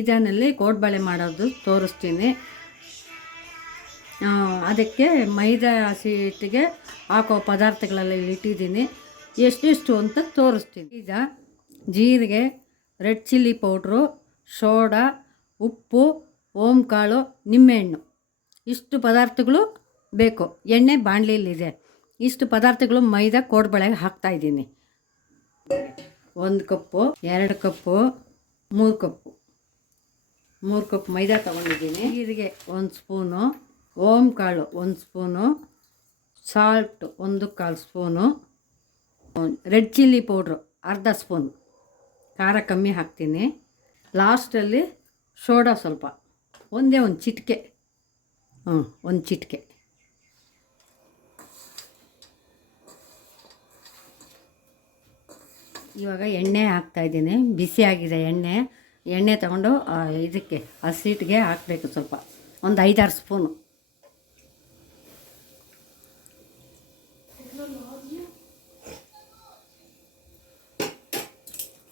ಮೈದಾನಲ್ಲಿ ಕೋಡ್ಬಳೆ ಮಾಡೋದು ತೋರಿಸ್ತೀನಿ. ಅದಕ್ಕೆ ಮೈದಾ ಹಸಿ ಹಿಟ್ಟಿಗೆ ಹಾಕೋ ಪದಾರ್ಥಗಳೆಲ್ಲ ಇಟ್ಟಿದ್ದೀನಿ, ಎಷ್ಟೆಷ್ಟು ಅಂತ ತೋರಿಸ್ತೀನಿ. ಈಗ ಜೀರಿಗೆ, ರೆಡ್ ಚಿಲ್ಲಿ ಪೌಡ್ರು, ಸೋಡಾ, ಉಪ್ಪು, ಓಂಕಾಳು, ನಿಂಬೆಹಣ್ಣು, ಇಷ್ಟು ಪದಾರ್ಥಗಳು ಬೇಕು. ಎಣ್ಣೆ ಬಾಣಲಿಲಿದೆ. ಇಷ್ಟು ಪದಾರ್ಥಗಳು ಮೈದಾ ಕೋಡ್ಬಳೆಗೆ ಹಾಕ್ತಾಯಿದ್ದೀನಿ. 1 ಕಪ್ಪು, 2 ಕಪ್ಪು, 3 ಕಪ್ಪು 3 ಕಪ್ ಮೈದಾ ತೊಗೊಂಡಿದ್ದೀನಿ. ಜೀರಿಗೆ 1 ಸ್ಪೂನು, ಓಂಕಾಳು 1 spoon, salt 1/4 spoon, red chilli powder ಅರ್ಧ ಸ್ಪೂನು, ಖಾರ ಕಮ್ಮಿ ಹಾಕ್ತೀನಿ. ಲಾಸ್ಟಲ್ಲಿ ಸೋಡಾ ಸ್ವಲ್ಪ, ಒಂದೇ ಒಂದು ಚಿಟಿಕೆ, ಒಂದು ಚಿಟಿಕೆ. ಇವಾಗ ಎಣ್ಣೆ ಹಾಕ್ತಾಯಿದ್ದೀನಿ. ಬಿಸಿಯಾಗಿದೆ ಎಣ್ಣೆ ತಗೊಂಡು ಇದಕ್ಕೆ ಹಸಿಟ್ಟಿಗೆ ಹಾಕಬೇಕು. ಸ್ವಲ್ಪ ಒಂದು 5-6 ಸ್ಪೂನು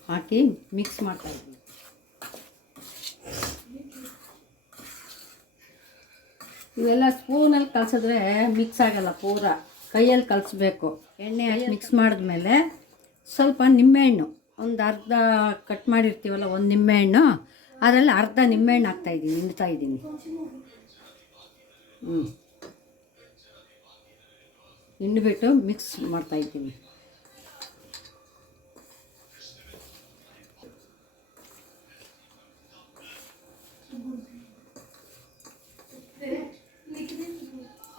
ಹಾಕಿ ಮಿಕ್ಸ್ ಮಾಡ್ತಾಯಿದ್ದೀನಿ. ಇವೆಲ್ಲ ಸ್ಪೂನಲ್ಲಿ ಕಲಸಿದ್ರೆ ಮಿಕ್ಸ್ ಆಗಲ್ಲ, ಪೂರ ಕೈಯಲ್ಲಿ ಕಲಿಸ್ಬೇಕು. ಎಣ್ಣೆ ಹಾಕಿ ಮಿಕ್ಸ್ ಮಾಡಿದ್ಮೇಲೆ ಸ್ವಲ್ಪ ನಿಂಬೆಹಣ್ಣು, ಒಂದು ಅರ್ಧ ಕಟ್ ಮಾಡಿರ್ತೀವಲ್ಲ, ಒಂದು ನಿಂಬೆಹಣ್ಣು, ಅದರಲ್ಲಿ ಅರ್ಧ ನಿಂಬೆಹಣ್ಣು ಹಾಕ್ತಾಯಿದ್ದೀನಿ, ಹಿಂಡ್ತಾಯಿದ್ದೀನಿ. ಹಿಂಡ್ಬಿಟ್ಟು ಮಿಕ್ಸ್ ಮಾಡ್ತಾಯಿದ್ದೀನಿ.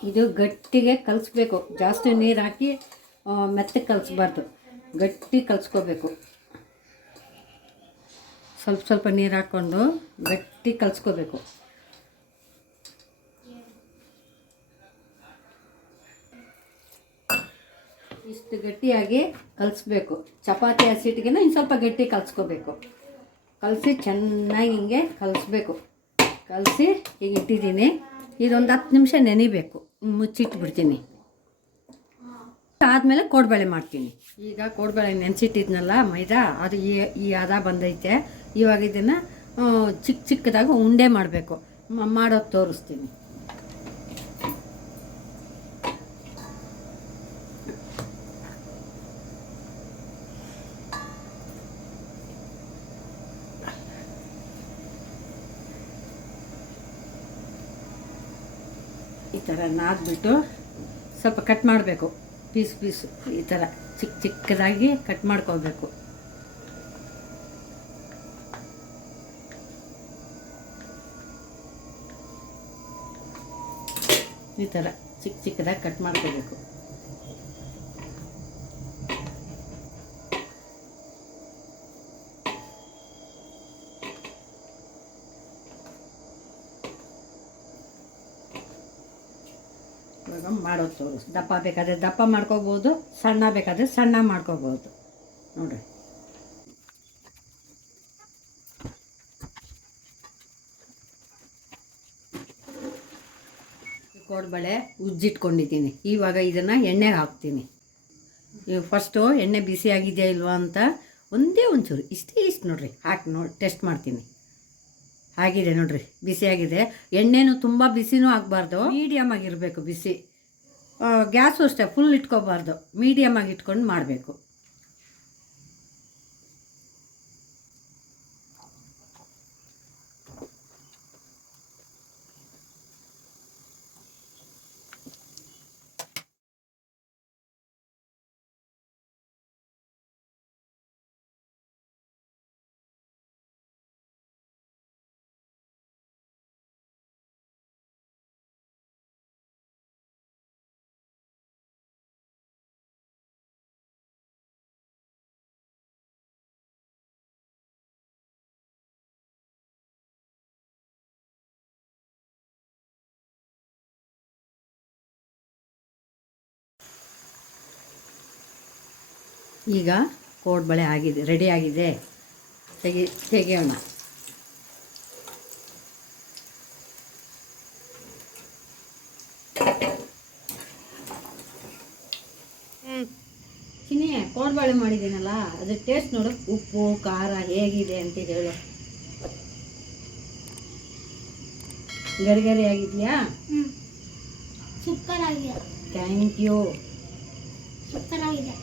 ಇದು ಗಟ್ಟಿಗೆ ಕಲಿಸ್ಬೇಕು, ಜಾಸ್ತಿ ನೀರು ಹಾಕಿ ಮೆತ್ತಗೆ ಕಲಿಸ್ಬಾರ್ದು, ಗಟ್ಟಿ ಕಲಿಸ್ಕೋಬೇಕು. ಸ್ವಲ್ಪ ನೀರು ಹಾಕ್ಕೊಂಡು ಗಟ್ಟಿ ಕಲಿಸ್ಕೋಬೇಕು. ಇಷ್ಟು ಗಟ್ಟಿಯಾಗಿ ಕಲಿಸ್ಬೇಕು. ಚಪಾತಿ ಹಸಿಟ್ಟಿಗೆ ಇನ್ನು ಸ್ವಲ್ಪ ಗಟ್ಟಿ ಕಲಿಸ್ಕೋಬೇಕು. ಕಲಸಿ ಚೆನ್ನಾಗಿ ಹಿಂಗೆ ಕಲಿಸ್ಬೇಕು. ಕಲಸಿ ಈಗ ಇಟ್ಟಿದ್ದೀನಿ. ಇದೊಂದು 10 ನಿಮಿಷ ನೆನಿಬೇಕು. ಮುಚ್ಚಿಟ್ಬಿಡ್ತೀನಿ. ಆದಮೇಲೆ ಕೋಡ್ಬಳೆ ಮಾಡ್ತೀನಿ. ಈಗ ಕೋಡ್ಬಳೆ ನೆನೆಸಿಟ್ಟಿದ್ನಲ್ಲ ಮೈದಾ, ಅದು ಈ ಹದ ಬಂದೈತೆ. ಇವಾಗ ಇದನ್ನು ಚಿಕ್ಕದಾಗಿ ಉಂಡೆ ಮಾಡಬೇಕು. ಮಾಡೋದು ತೋರಿಸ್ತೀನಿ. ಈ ಥರ ನಾದ್ಬಿಟ್ಟು ಸ್ವಲ್ಪ ಕಟ್ ಮಾಡಬೇಕು. ಪೀಸು ಈ ಥರ ಚಿಕ್ಕದಾಗಿ ಕಟ್ ಮಾಡ್ಕೋಬೇಕು. ಈ ಥರ ಚಿಕ್ಕದಾಗಿ ಕಟ್ ಮಾಡ್ಕೋಬೇಕು. ಇವಾಗ ಮಾಡೋದು ತೋರಿಸ್. ದಪ್ಪ ಬೇಕಾದರೆ ದಪ್ಪ ಮಾಡ್ಕೋಬೋದು, ಸಣ್ಣ ಬೇಕಾದರೆ ಸಣ್ಣ ಮಾಡ್ಕೋಬೋದು. ನೋಡಿರಿ, ಕೋಡ್ಬಳೆ ಉಜ್ಜಿಟ್ಕೊಂಡಿದ್ದೀನಿ. ಇವಾಗ ಇದನ್ನು ಎಣ್ಣೆಗೆ ಹಾಕ್ತೀನಿ. ಫಸ್ಟು ಎಣ್ಣೆ ಬಿಸಿ ಆಗಿದೆಯಾ ಇಲ್ವಾ ಅಂತ ಒಂದೇ ಒಂಚೂರು ಇಷ್ಟು ನೋಡಿರಿ ಹಾಕಿ ಟೆಸ್ಟ್ ಮಾಡ್ತೀನಿ. ಆಗಿದೆ ನೋಡಿರಿ, ಬಿಸಿಯಾಗಿದೆ. ಎಣ್ಣೆನೂ ತುಂಬ ಬಿಸಿನೂ ಆಗಬಾರ್ದು, ಮೀಡಿಯಮ್ ಆಗಿರಬೇಕು ಬಿಸಿ. ಗ್ಯಾಸು ಅಷ್ಟೇ ಫುಲ್ ಇಟ್ಕೋಬಾರ್ದು, ಮೀಡಿಯಮ್ ಆಗಿ ಇಟ್ಕೊಂಡು ಮಾಡಬೇಕು. ಈಗ ಕೋಡ್ಬಳೆ ಆಗಿದೆ, ರೆಡಿ ಆಗಿದೆ. ತೆಗೆಯೋಣ. ಚಿನ್ನಿ, ಕೋಡ್ಬಳೆ ಮಾಡಿದ್ದೀನಲ್ಲ, ಅದು ಟೇಸ್ಟ್ ನೋಡು, ಉಪ್ಪು ಖಾರ ಹೇಗಿದೆ ಅಂತ ಹೇಳು. ಗರಿ ಗರಿ ಆಗಿದೆಯಾ? ಸೂಪರ್ ಆಗಿದೆ. Thank you. ಸೂಪರ್ ಆಗಿದೆ.